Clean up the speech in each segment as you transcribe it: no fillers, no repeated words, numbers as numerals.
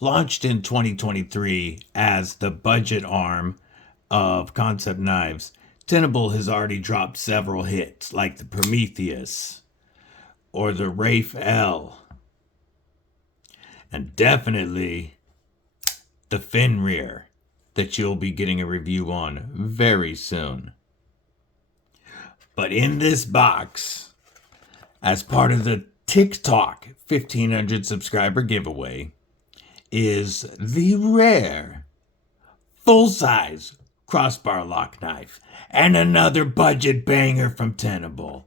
Launched in 2023 as the budget arm of Kansept Knives, Tenable has already dropped several hits like the Prometheus or the Rafe L, and definitely the Fenrir that you'll be getting a review on very soon. But in this box, as part of the TikTok 1500 subscriber giveaway, is the rare full-size crossbar lock knife and another budget banger from Tenable.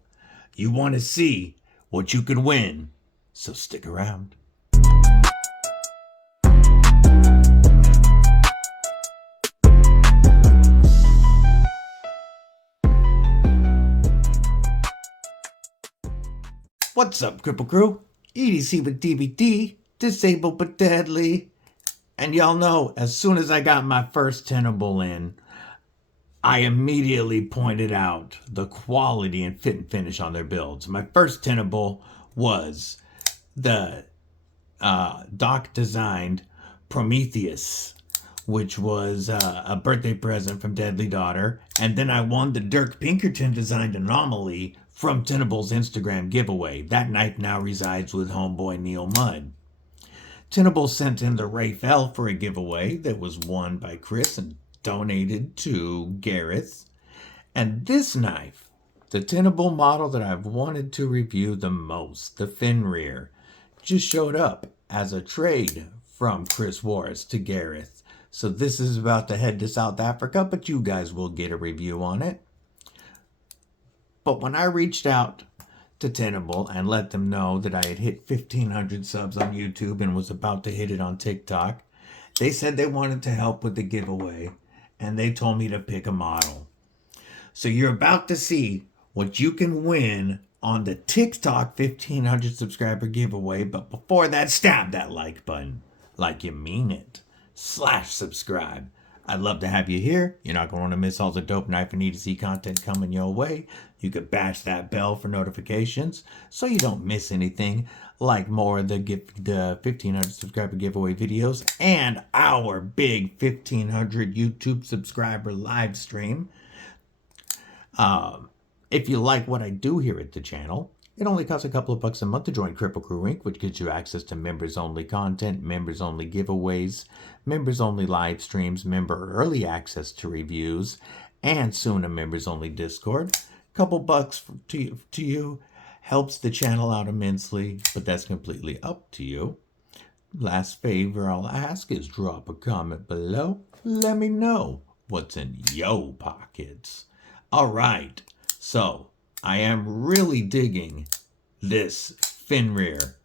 You want to see what you can win, so stick around. What's up, Cripple Crew? EDC with DBD, disabled but deadly. And y'all know, as soon as I got my first Tenable in, I immediately pointed out the quality and fit and finish on their builds. My first Tenable was the Doc-designed Prometheus, which was a birthday present from Deadly Daughter. And then I won the Dirk Pinkerton-designed Anomaly from Tenable's Instagram giveaway. That knife now resides with homeboy Neil Mudd. Tenable sent in the Rafe L for a giveaway that was won by Chris and donated to Gareth. And this knife, the Tenable model that I've wanted to review the most, the Fenrir, just showed up as a trade from Chris Warris to Gareth. So this is about to head to South Africa, but you guys will get a review on it. But when I reached out to Tenable and let them know that I had hit 1,500 subs on YouTube and was about to hit it on TikTok, they said they wanted to help with the giveaway, and they told me to pick a model. So you're about to see what you can win on the TikTok 1,500 subscriber giveaway, but before that, stab that like button like you mean it. /subscribe. I'd love to have you here. You're not going to want to miss all the dope knife and EDC content coming your way. You could bash that bell for notifications so you don't miss anything, like more of the 1,500 subscriber giveaway videos and our big 1,500 YouTube subscriber live stream. If you like what I do here at the channel, it only costs a couple of bucks a month to join Cripple Crew Inc., which gives you access to members-only content, members-only giveaways, members-only live streams, member early access to reviews, and soon a members-only Discord. A couple bucks to you helps the channel out immensely, but that's completely up to you. Last favor I'll ask is drop a comment below. Let me know what's in yo pockets. All right, so I am really digging this Fenrir,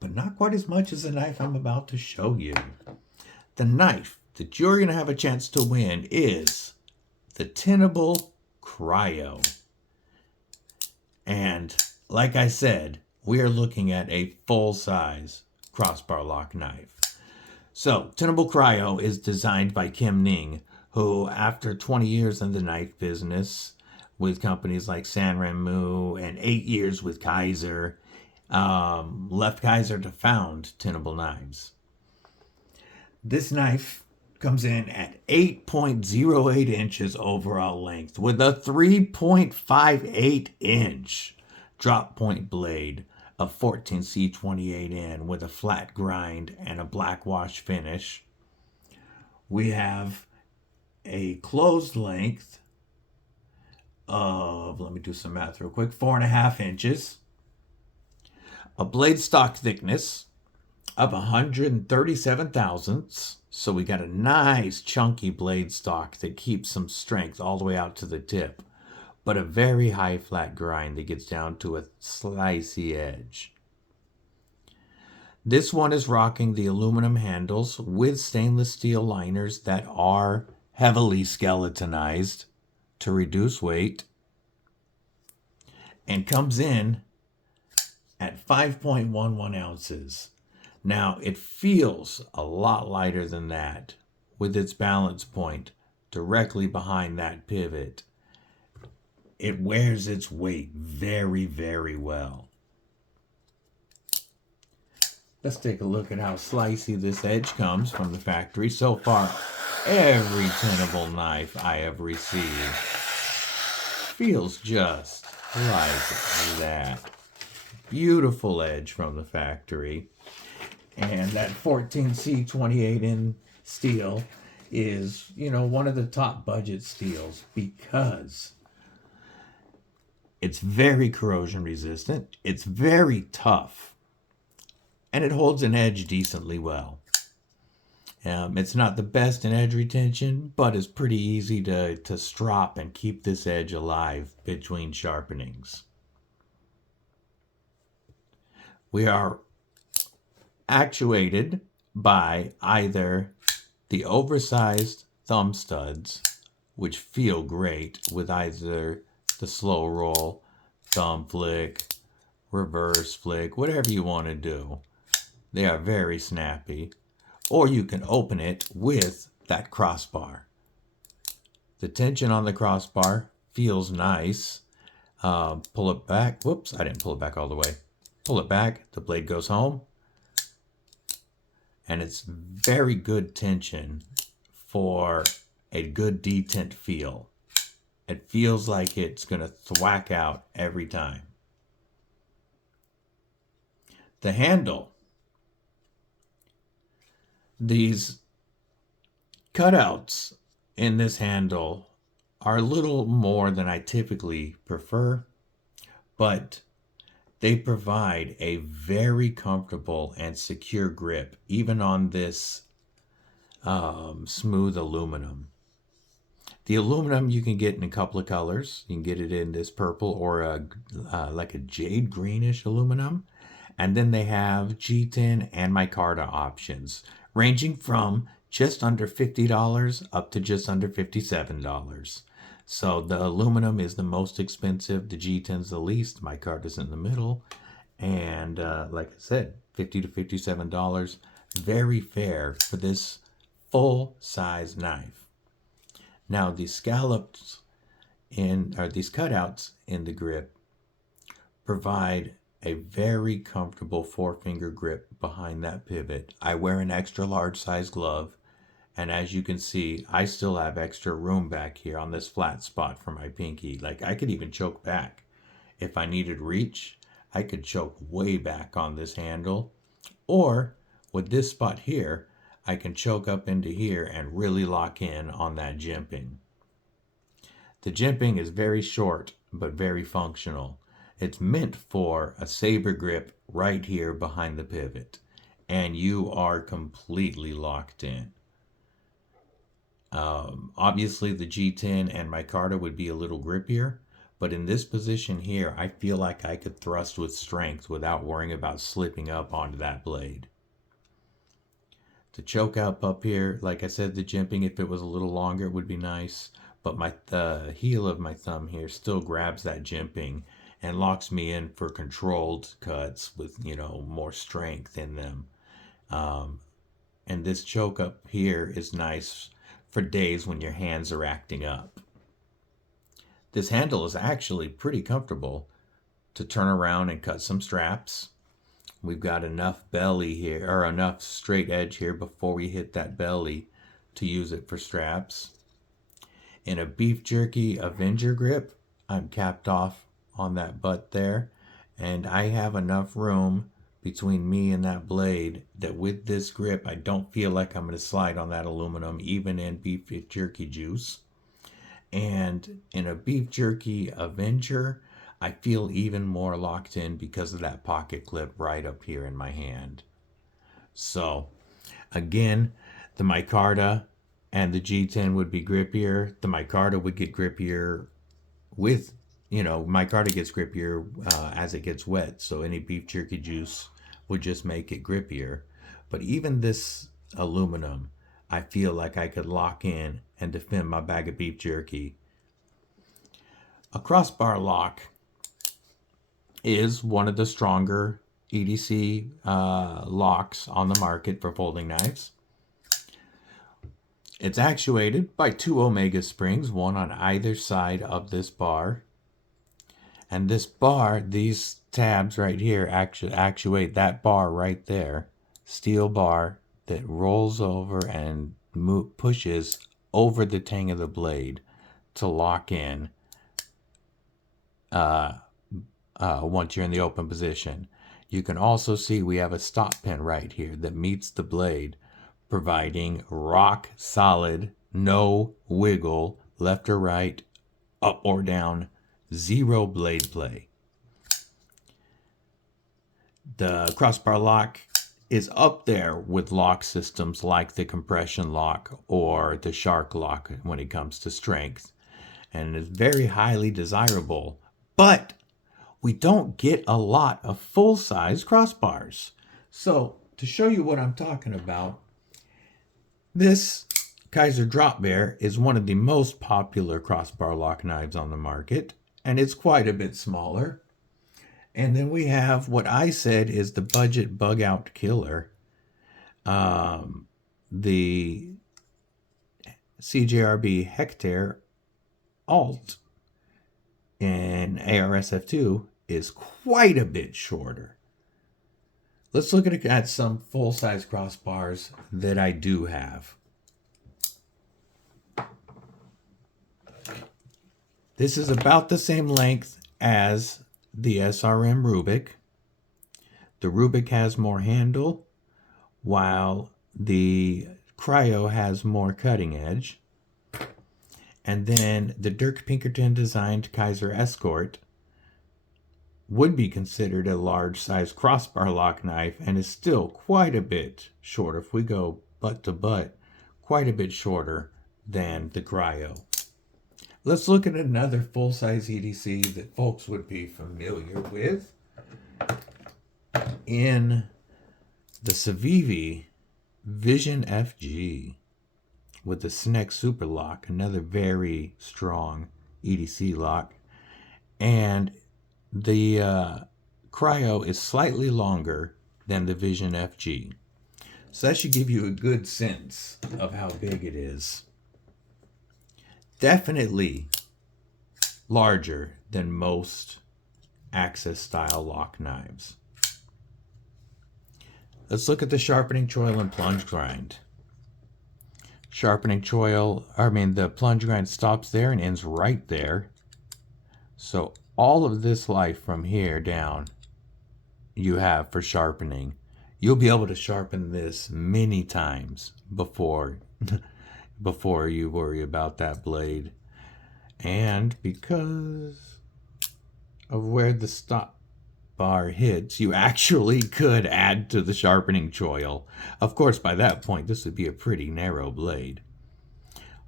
but not quite as much as the knife I'm about to show you. The knife that you're going to have a chance to win is the Tenable Kryo. And like I said, we are looking at a full-size crossbar lock knife. So Tenable Kryo is designed by Ning, who after 20 years in the knife business, with companies like San Remo and 8 years with Kaiser, left Kaiser to found Tenable Knives. This knife comes in at 8.08 inches overall length with a 3.58 inch drop point blade, a 14C28N with a flat grind and a Blackwash finish. We have a closed length of, let me do some math real quick, 4.5 inches, a blade stock thickness of 137 thousandths. So we got a nice chunky blade stock that keeps some strength all the way out to the tip, but a very high flat grind that gets down to a slicey edge. This one is rocking the aluminum handles with stainless steel liners that are heavily skeletonized to reduce weight, and comes in at 5.11 ounces. Now it feels a lot lighter than that with its balance point directly behind that pivot. It wears its weight very, very well. Let's take a look at how slicey this edge comes from the factory. So far, every Tenable knife I have received feels just like that. Beautiful edge from the factory. And that 14C28 in steel is, you know, one of the top budget steels because it's very corrosion resistant, it's very tough, and it holds an edge decently well. It's not the best in edge retention, but it's pretty easy to strop and keep this edge alive between sharpenings. We are actuated by either the oversized thumb studs, which feel great with either the slow roll, thumb flick, reverse flick, whatever you want to do. They are very snappy. Or you can open it with that crossbar. The tension on the crossbar feels nice. Pull it back. Whoops, I didn't pull it back all the way. Pull it back, the blade goes home. And it's very good tension for a good detent feel. It feels like it's going to thwack out every time. The handle. These cutouts in this handle are a little more than I typically prefer, but they provide a very comfortable and secure grip, even on this smooth aluminum. The aluminum you can get in a couple of colors. You can get it in this purple or like a jade greenish aluminum. And then they have G10 and micarta options, ranging from just under $50 up to just under $57. So the aluminum is the most expensive, the G10's the least, micarta's in the middle. And like I said, $50 to $57, very fair for this full-size knife. Now these scallops these cutouts in the grip provide a very comfortable 4-finger grip behind that pivot. I wear an extra large size glove, and as you can see, I still have extra room back here on this flat spot for my pinky. Like, I could even choke back. If I needed reach, I could choke way back on this handle. Or with this spot here, I can choke up into here and really lock in on that jimping. The jimping is very short, but very functional. It's meant for a saber grip right here behind the pivot, and you are completely locked in. Obviously the G10 and micarta would be a little grippier, but in this position here, I feel like I could thrust with strength without worrying about slipping up onto that blade. The choke up here, like I said, the jimping, if it was a little longer, would be nice, but the heel of my thumb here still grabs that jimping and locks me in for controlled cuts with, you know, more strength in them. And this choke up here is nice for days when your hands are acting up. This handle is actually pretty comfortable to turn around and cut some straps. We've got enough belly here, or enough straight edge here before we hit that belly to use it for straps. In a beef jerky Avenger grip, I'm capped off on that butt there, and I have enough room between me and that blade that with this grip I don't feel like I'm going to slide on that aluminum even in beef jerky juice. And in a beef jerky Avenger, I feel even more locked in because of that pocket clip right up here in my hand. So again, the micarta and the G10 would be grippier. The micarta would get grippier with, you know, micarta gets grippier as it gets wet, so any beef jerky juice would just make it grippier. But even this aluminum, I feel like I could lock in and defend my bag of beef jerky. A crossbar lock is one of the stronger EDC locks on the market for folding knives. It's actuated by 2 Omega springs, one on either side of this bar. And this bar, these tabs right here actually actuate that bar right there. steel bar that rolls over and pushes over the tang of the blade to lock in once you're in the open position. You can also see we have a stop pin right here that meets the blade, providing rock solid, no wiggle, left or right, up or down, zero blade play. The crossbar lock is up there with lock systems like the compression lock or the shark lock when it comes to strength, and is very highly desirable, but we don't get a lot of full-size crossbars. So to show you what I'm talking about, this Kaiser Drop Bear is one of the most popular crossbar lock knives on the market, and it's quite a bit smaller. And then we have what I said is the budget bug out killer, the CJRB Hectare Alt in ARSF2 is quite a bit shorter. Let's look at some full-size crossbars that I do have. This is about the same length as the SRM Rubik. The Rubik has more handle, while the Kryo has more cutting edge. And then the Dirk Pinkerton designed Kaiser Escort would be considered a large size crossbar lock knife and is still quite a bit shorter. If we go butt to butt, quite a bit shorter than the Kryo. Let's look at another full-size EDC that folks would be familiar with in the Civivi Vision FG with the Sneck Super Lock, another very strong EDC lock. And the Kryo is slightly longer than the Vision FG. So that should give you a good sense of how big it is. Definitely larger than most Axis style lock knives. Let's look at the sharpening choil and plunge grind. The plunge grind stops there and ends right there. So all of this life from here down you have for sharpening. You'll be able to sharpen this many times before you worry about that blade. And because of where the stop bar hits, you actually could add to the sharpening choil. Of course, by that point, this would be a pretty narrow blade.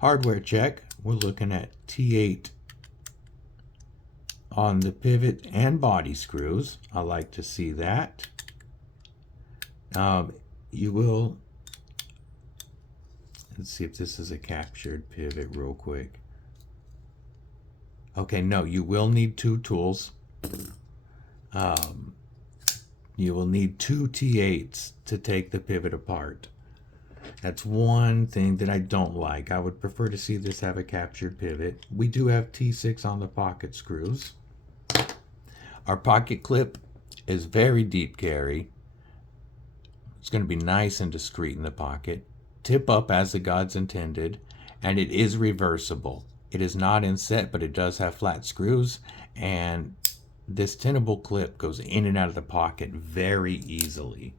Hardware check, we're looking at T8 on the pivot and body screws. I like to see that. You will, let's see if this is a captured pivot real quick. Okay, no, you will need two tools. You will need two T8s to take the pivot apart. That's one thing that I don't like. I would prefer to see this have a captured pivot. We do have T6 on the pocket screws. Our pocket clip is very deep carry. It's going to be nice and discreet in the pocket. Tip up as the gods intended, and it is reversible. It is not inset, but it does have flat screws, and this Tenable clip goes in and out of the pocket very easily.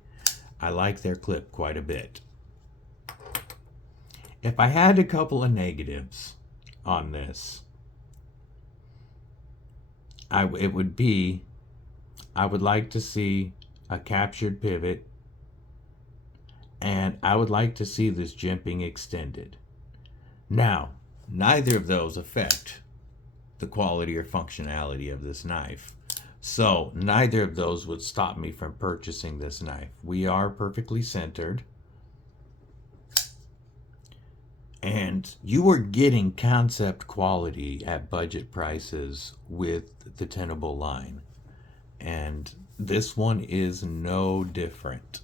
I like their clip quite a bit. If I had a couple of negatives on this, I would like to see a captured pivot, and I would like to see this jimping extended. Now, neither of those affect the quality or functionality of this knife. So neither of those would stop me from purchasing this knife. We are perfectly centered. And you are getting Kansept quality at budget prices with the Tenable line. And this one is no different.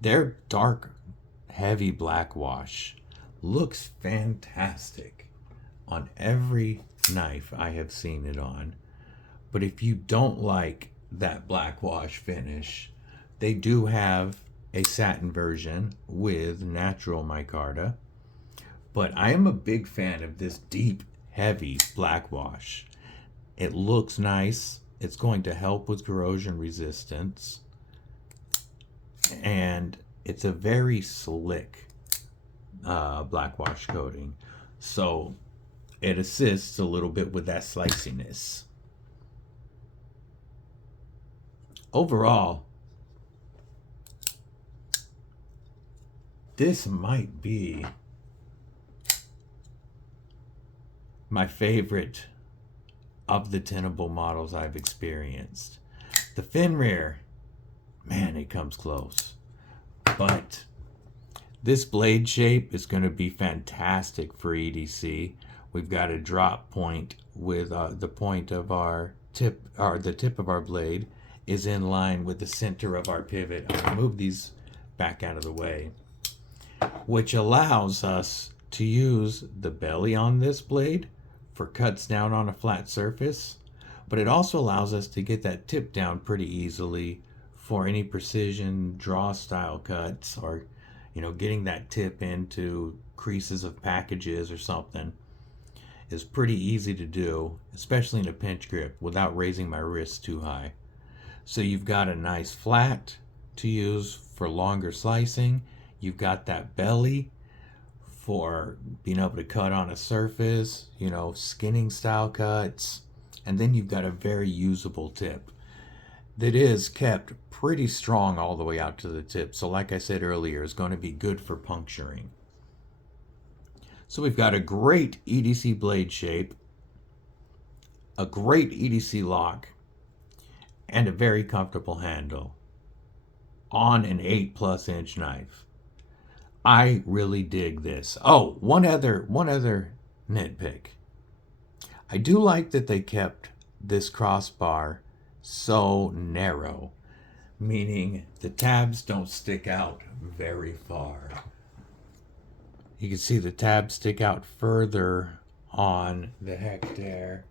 Their dark, heavy Blackwash looks fantastic on every knife I have seen it on. But if you don't like that Blackwash finish, they do have a satin version with natural micarta. But I am a big fan of this deep, heavy Blackwash. It looks nice. It's going to help with corrosion resistance. And it's a very slick Blackwash coating. So it assists a little bit with that sliciness. Overall, this might be my favorite of the Tenable models I've experienced. The fin rear, man, it comes close. But this blade shape is going to be fantastic for EDC. We've got a drop point with the point of our tip, or the tip of our blade is in line with the center of our pivot. I'll move these back out of the way, which allows us to use the belly on this blade for cuts down on a flat surface, but it also allows us to get that tip down pretty easily for any precision draw style cuts, or getting that tip into creases of packages or something is pretty easy to do, especially in a pinch grip without raising my wrist too high. So you've got a nice flat to use for longer slicing. You've got that belly for being able to cut on a surface, skinning style cuts. And then you've got a very usable tip that is kept pretty strong all the way out to the tip. So like I said earlier, it's going to be good for puncturing. So we've got a great EDC blade shape, a great EDC lock, and a very comfortable handle on an 8+ inch knife. I really dig this. Oh, one other nitpick. I do like that they kept this crossbar so narrow, meaning the tabs don't stick out very far. You can see the tabs stick out further on the Hectare,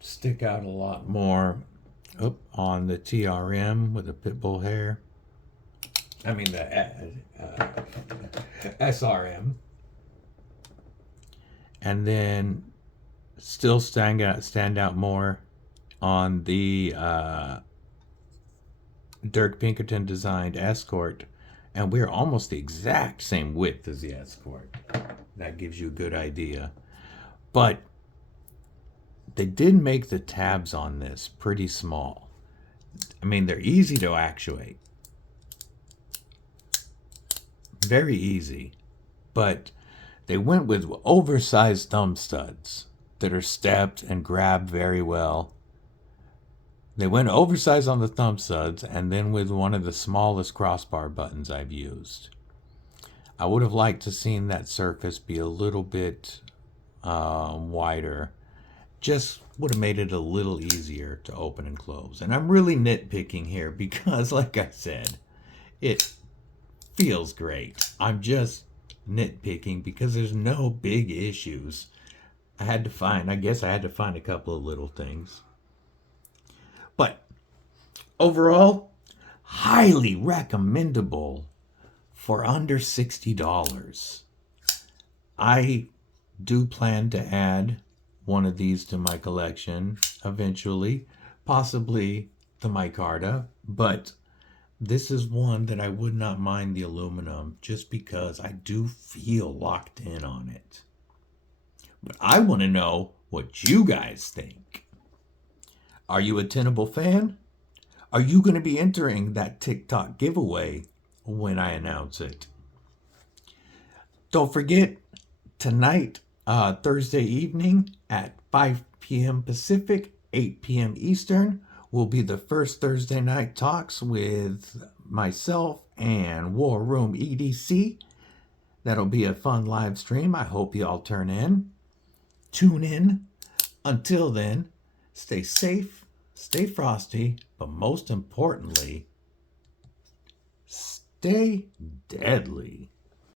stick out a lot more on the TRM with the Pitbull hair. I mean the SRM. And then still stand out more on the Dirk Pinkerton designed Escort, and we're almost the exact same width as the Escort. That gives you a good idea. But they did make the tabs on this pretty small. I mean, they're easy to actuate. Very easy. But they went with oversized thumb studs that are stepped and grab very well. They went oversized on the thumb studs and then with one of the smallest crossbar buttons I've used. I would have liked to seen that surface be a little bit wider. Just would have made it a little easier to open and close. And I'm really nitpicking here because, like I said, it feels great. I'm just nitpicking because there's no big issues. I guess I had to find a couple of little things. But overall, highly recommendable for under $60. I do plan to add one of these to my collection eventually, possibly the micarta, but this is one that I would not mind the aluminum just because I do feel locked in on it. But I want to know what you guys think. Are you a Tenable fan? Are you going to be entering that TikTok giveaway when I announce it? Don't forget, tonight, Thursday evening at 5 p.m. Pacific, 8 p.m. Eastern, will be the first Thursday night talks with myself and War Room EDC. That'll be a fun live stream. I hope you all tune in. Until then, stay safe, stay frosty, but most importantly, stay deadly.